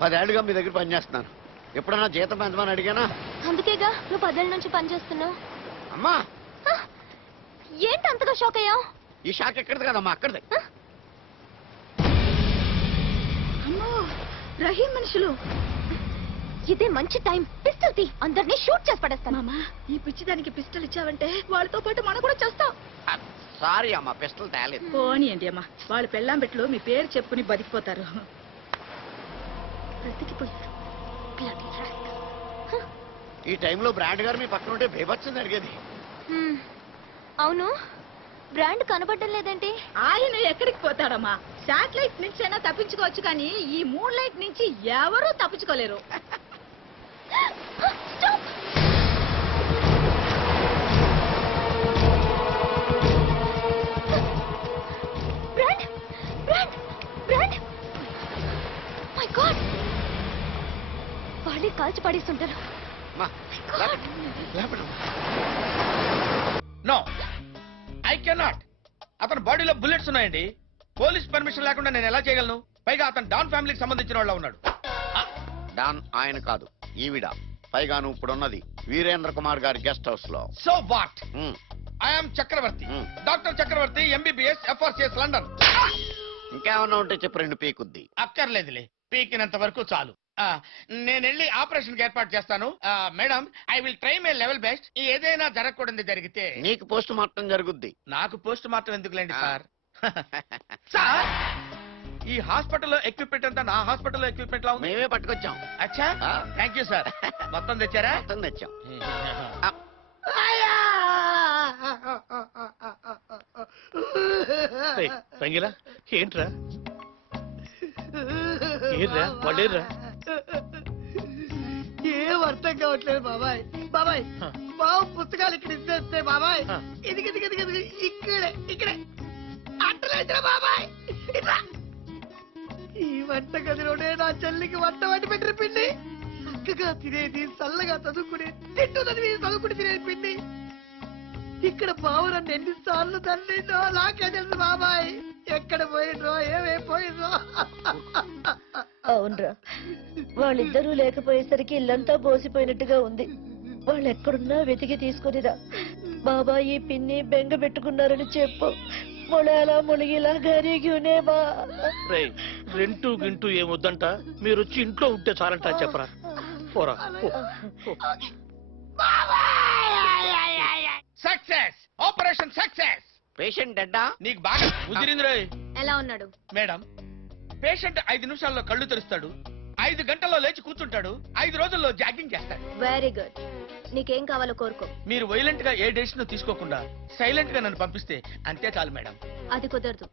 10 ఏళ్ళుగా మీ దగ్గర పనిచేస్తున్నాను. ఎప్పుడన్నా జీతం పెంచమని అడిగానా? అందుకేగా నువ్వు 10 ఏళ్ళ నుంచి పనిచేస్తున్నావు. అమ్మా ఏంటి అంతగా షాక్ అయ్యావు? ఈ షాక్ ఎక్కడిది కదమ్మా, అక్కడిది. అమ్మో రహీం మనుషులు. ఇదే మంచి టైం, పిస్టల్ తీ, అందరినీ షూట్ చేసి పడేస్తాను. మామా ఈ పిచ్చిదానికి పిస్టల్ ఇచ్చావంటే వాళ్ళతో పాటు మనం కూడా చేస్తాం. సారీ అమ్మా, పిస్టల్ తేలేదు. పోనీయండి అమ్మా, వాళ్ళు పెళ్ళాం పెట్లు మీ పేరు చెప్పుకుని బతికిపోతారు. బ్రతికిపోయారు. ఈ టైంలో బ్రాండ్ గారు మీ పక్కన ఉంటే బేబచ్చం జరిగేది. అవును, బ్రాండ్ కనబడడం లేదేంటి? ఆయన ఎక్కడికి పోతాడమ్మా? శాటిలైట్ నుంచి అయినా తప్పించుకోవచ్చు, కానీ ఈ మూన్ లైట్ నుంచి ఎవరూ తప్పించుకోలేరు. వాళ్ళే కాల్చి పడేస్తుంటారు. No, I cannot. అతని బాడీలో బుల్లెట్స్ ఉన్నాయండి. పోలీస్ పర్మిషన్ లేకుండా నేను ఎలా చేయగలను? పైగా అతను డాన్ ఫ్యామిలీకి సంబంధించిన వాళ్ళ ఉన్నాడు. డాన్ ఆయన కాదు, ఈవిడ. పైగా నువ్వు ఇప్పుడున్నది వీరేంద్ర కుమార్ గారి గెస్ట్ హౌస్ లో. So what? I'm Chakravarthy, doctor Chakravarthy, MBBS, FRCS, London. ఇంకేమన్నా ఉంటే చెప్పు, 2 పీకుద్ది. అక్కర్లేదులే, పీకినంత వరకు చాలు. నేను వెళ్ళి ఆపరేషన్ ఏర్పాటు చేస్తాను. Madam, I will try my level best. ఏదైనా జరగకూడదు జరిగితే నీకు పోస్ట్ మార్టం జరుగుద్ది. నాకు పోస్ట్ మార్టం ఎందుకులేండి సార్. సార్, ఈ హాస్పిటల్లో ఎక్విప్మెంట్ అంతా నా హాస్పిటల్లో ఎక్విప్మెంట్ లా ఉంది. మేమే పట్టుకొచ్చాం. అచ్చా, థ్యాంక్ యూ సార్. మొత్తం తెచ్చారా? మొత్తం తెచ్చాం. రంగిలా, ఏంట్రా ఏంట్రా వాళ్ళేర్రా? ఏం అర్థం కావట్లేదు బాబాయ్. బాబాయ్ బాబు పుస్తకాలు ఇక్కడ ఇచ్చేస్తే బాబాయ్ ఇదిగి ఇక్కడే ఇక్కడే అట్టలేదురా బాబాయ్. ఈ వంట గదిలోనే నా చెల్లికి వంట వండి పెట్టిన పిండి, చక్కగా తినేది, చల్లగా చదువుకునే, తింటున్నది చదువుకుని తినేది పిండి. ఇక్కడ బావు నన్ను ఎన్నిసార్లు తల్లిందో నాకే తెలుసు బాబాయ్. ఎక్కడ పోయిండ్రో ఏమైపోయిందో. అవునరా, వాళ్ళిద్దరూ లేకపోయేసరికి ఇల్లంతా బోసిపోయినట్టుగా ఉంది. వాళ్ళు ఎక్కడున్నా వెతికి తీసుకునిరా. బాబాయి పిన్ని బెంగ పెట్టుకున్నారని చెప్పు. మొళాలా మునిగిలా గరిగినే బా. రెంటూ గింటూ ఏమొద్దంట, మీరు వచ్చి ఇంట్లో ఉంటే చాలంట. చెప్పరా, పోరా. Success, operation success. పేషెంట్ డెడ్డా? నీకు బాగా ముదిరింది. ఎలా ఉన్నాడు మేడం? పేషెంట్ 5 నిమిషాల్లో కళ్ళు తెరుస్తాడు, 5 గంటల్లో లేచి కూర్చుంటాడు, 5 రోజుల్లో జాగింగ్ చేస్తాడు. Very good. నీకేం కావాలో కోరుకో. మీరు వైలెంట్ గా ఏ డెసిషన్ తీసుకోకుండా సైలెంట్ గా నన్ను పంపిస్తే అంతే చాలు మేడం. అది కుదరదు.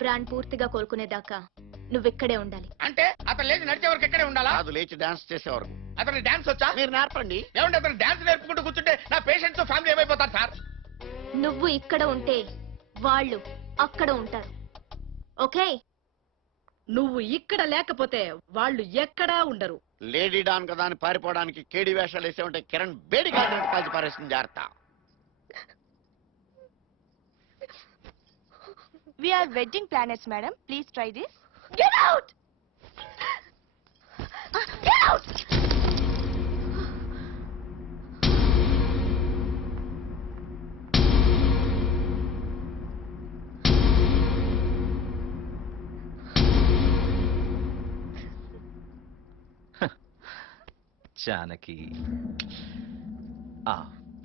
బ్రాండ్ పూర్తిగా కోలుకునేదాకా నువ్విక్కడే ఉండాలి. అంటే అతను లేచి నడిచే వరకు ఎక్కడే ఉండాలా? అది లేచి డాన్స్ చేసే వరకు. అతని డాన్స్ వచ్చా? మీరు నేర్పండి. ఏమంటే అతను డాన్స్ నేర్పుకుంటూ కూర్చుంటే నా పేషెంట్స్ ఫ్యామిలీ ఏమైపోతారు సార్? నువ్వు ఇక్కడ ఉంటే వాళ్ళు అక్కడ ఉంటారు. ఓకే? నువ్వు ఇక్కడ లేకపోతే వాళ్ళు ఎక్కడా ఉండరు. లేడీ డాన్ కదా అని పారిపోవడానికి కేడి వేషాలు వేసే ఉంటే కిరణ్ బేడి గారిని కాల్చి పారేస్తుంది. జాగ్రత్త. We are wedding planners, madam. Please try this. Get out! Get out! Janaki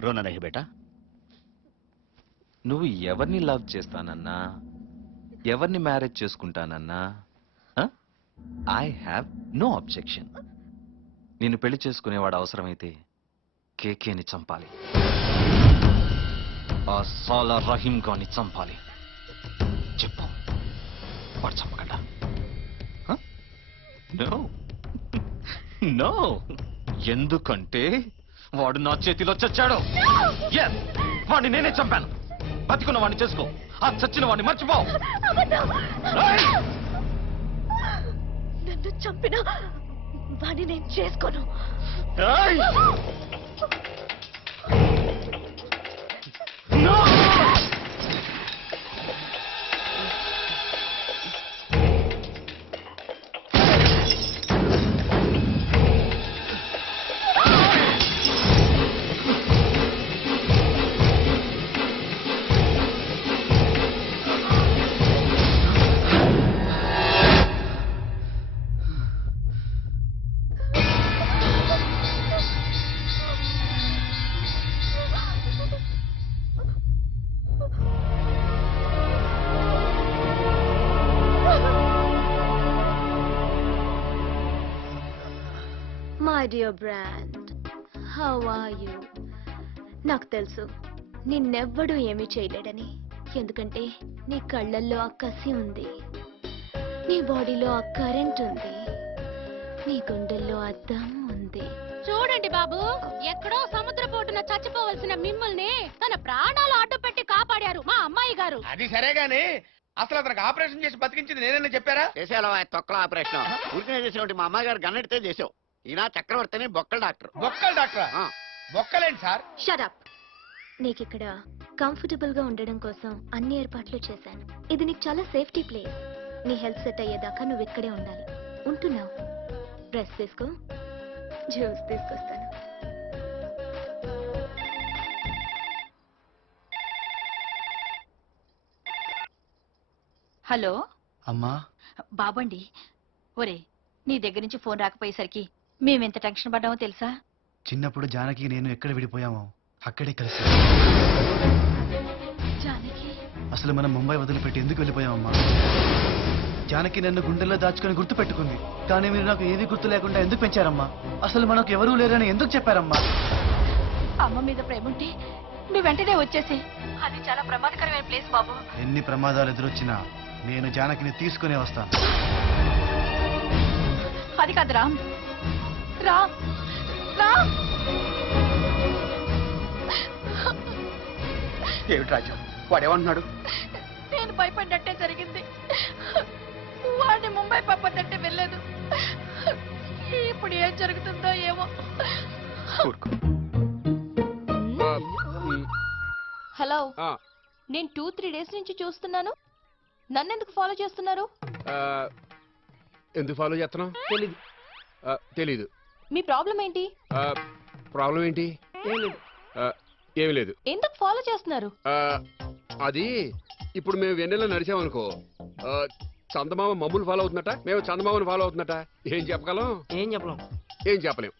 रोना नहीं बेटा. నువ్వు ఎవరిని లవ్ చేస్తానన్నా, ఎవరిని మ్యారేజ్ చేసుకుంటానన్నా ఐ హ్యావ్ నో అబ్జెక్షన్. నేను పెళ్లి చేసుకునేవాడు అవసరమైతే కేకేని చంపాలి, ఆ సాలా రహీం గాని చంపాలి. చెప్పు, వాడు చంపగలడా? నో నో, ఎందుకంటే వాడు నా చేతిలో చచ్చాడు. వాడిని నేనే చంపాను. బతికున్న వాడిని చేసుకో, ఆ చచ్చిన వాడిని మర్చిపో. నన్ను చంపిన వాడిని నేను చేసుకోను. My dear brand, how are you? నాకు తెలుసు నిన్నెవ్వడూ ఏమీ చేయలేడని. ఎందుకంటే నీ కళ్ళల్లో ఆ కసి ఉంది, నీ బాడీలో ఆ కరెంట్ ఉంది, నీ గుండెల్లో ఆ దమ్ ఉంది. చూడండి బాబు, ఎక్కడో సముద్రపోటున చచ్చిపోవలసిన మిమ్మల్ని తన ప్రాణాలు అడ్డు పెట్టి కాపాడారు మా అమ్మాయి గారు. అది సరే గాని అసలు అతనికి ఆపరేషన్ చేసి బతికించింది నేనన్నా చెప్పారా? చేసేలా తొక్కల ఆపరేషన్ ఊరికనే చేసినట్టు మా అమ్మాయి గారు గన్నెడితే చేసావు. ఈయన చక్రవర్తిని బొక్కల డాక్టర్. బొక్కల డాక్టరా? బొక్కలేండి సార్. Shut up. నీకిక్కడ కంఫర్టబుల్ గా ఉండడం కోసం అన్ని ఏర్పాట్లు చేశాను. ఇది నీకు చాలా సేఫ్టీ ప్లేస్. నీ హెల్త్ సెట్ అయ్యేదాకా నువ్వు ఇక్కడే ఉండాలి. ఉంటున్నావు? రెస్ట్ తీసుకో, జ్యూస్ తీసుకొస్తాను. హలో అమ్మా, బాబండి, ఒరే నీ దగ్గర నుంచి ఫోన్ రాకపోయేసరికి మేమెంత టెన్షన్ పడ్డామో తెలుసా? చిన్నప్పుడు జానకి నేను ఎక్కడ విడిపోయామో అక్కడే కలిసి. జానకి అసలు మనం ముంబై వదిలిపెట్టి ఎందుకు వెళ్ళిపోయామమ్మా? జానకి నన్ను గుండెల్లో దాచుకొని గుర్తు పెట్టుకుంది, కానీ మీరు నాకు ఏది గుర్తు లేకుండా ఎందుకు పెంచారమ్మా? అసలు మనకు ఎవరూ లేరని ఎందుకు చెప్పారమ్మా? అమ్మ మీద ప్రేమ ఉంటే నువ్వు వెంటనే వచ్చేసి. అది చాలా ప్రమాదకరమైన ప్లేస్ బాబు. ఎన్ని ప్రమాదాలు ఎదురొచ్చినా నేను జానకిని తీసుకునే వస్తాను. అది కాదు రామ్, రామ్, రామ్. ఏమిటి రాజు, వాడేమంటున్నాడు? నేను భయపడ్డట్టే జరిగింది. వాడిని ముంబై పంపదంటే వెళ్ళలేదు. ఇప్పుడు ఏం జరుగుతుందో ఏమో. హలో, నేను 2-3 డేస్ నుంచి చూస్తున్నాను. నన్నెందుకు ఫాలో చేస్తున్నారు? ఎందుకు ఫాలో చేస్తున్నావు? తెలీదు. మీ ప్రాబ్లం ఏంటి? ప్రాబ్లం ఏంటి? ఏమి లేదు. ఎందుకు ఫాలో చేస్తున్నారు? అది ఇప్పుడు మేము వెన్నెల నడిచామనుకో, చందమామ మమ్మల్ని ఫాలో అవుతున్నట, మేము చందమామని ఫాలో అవుతున్నట. ఏం చెప్పగలం? ఏం చెప్పలేం. ఏం చెప్పలేం.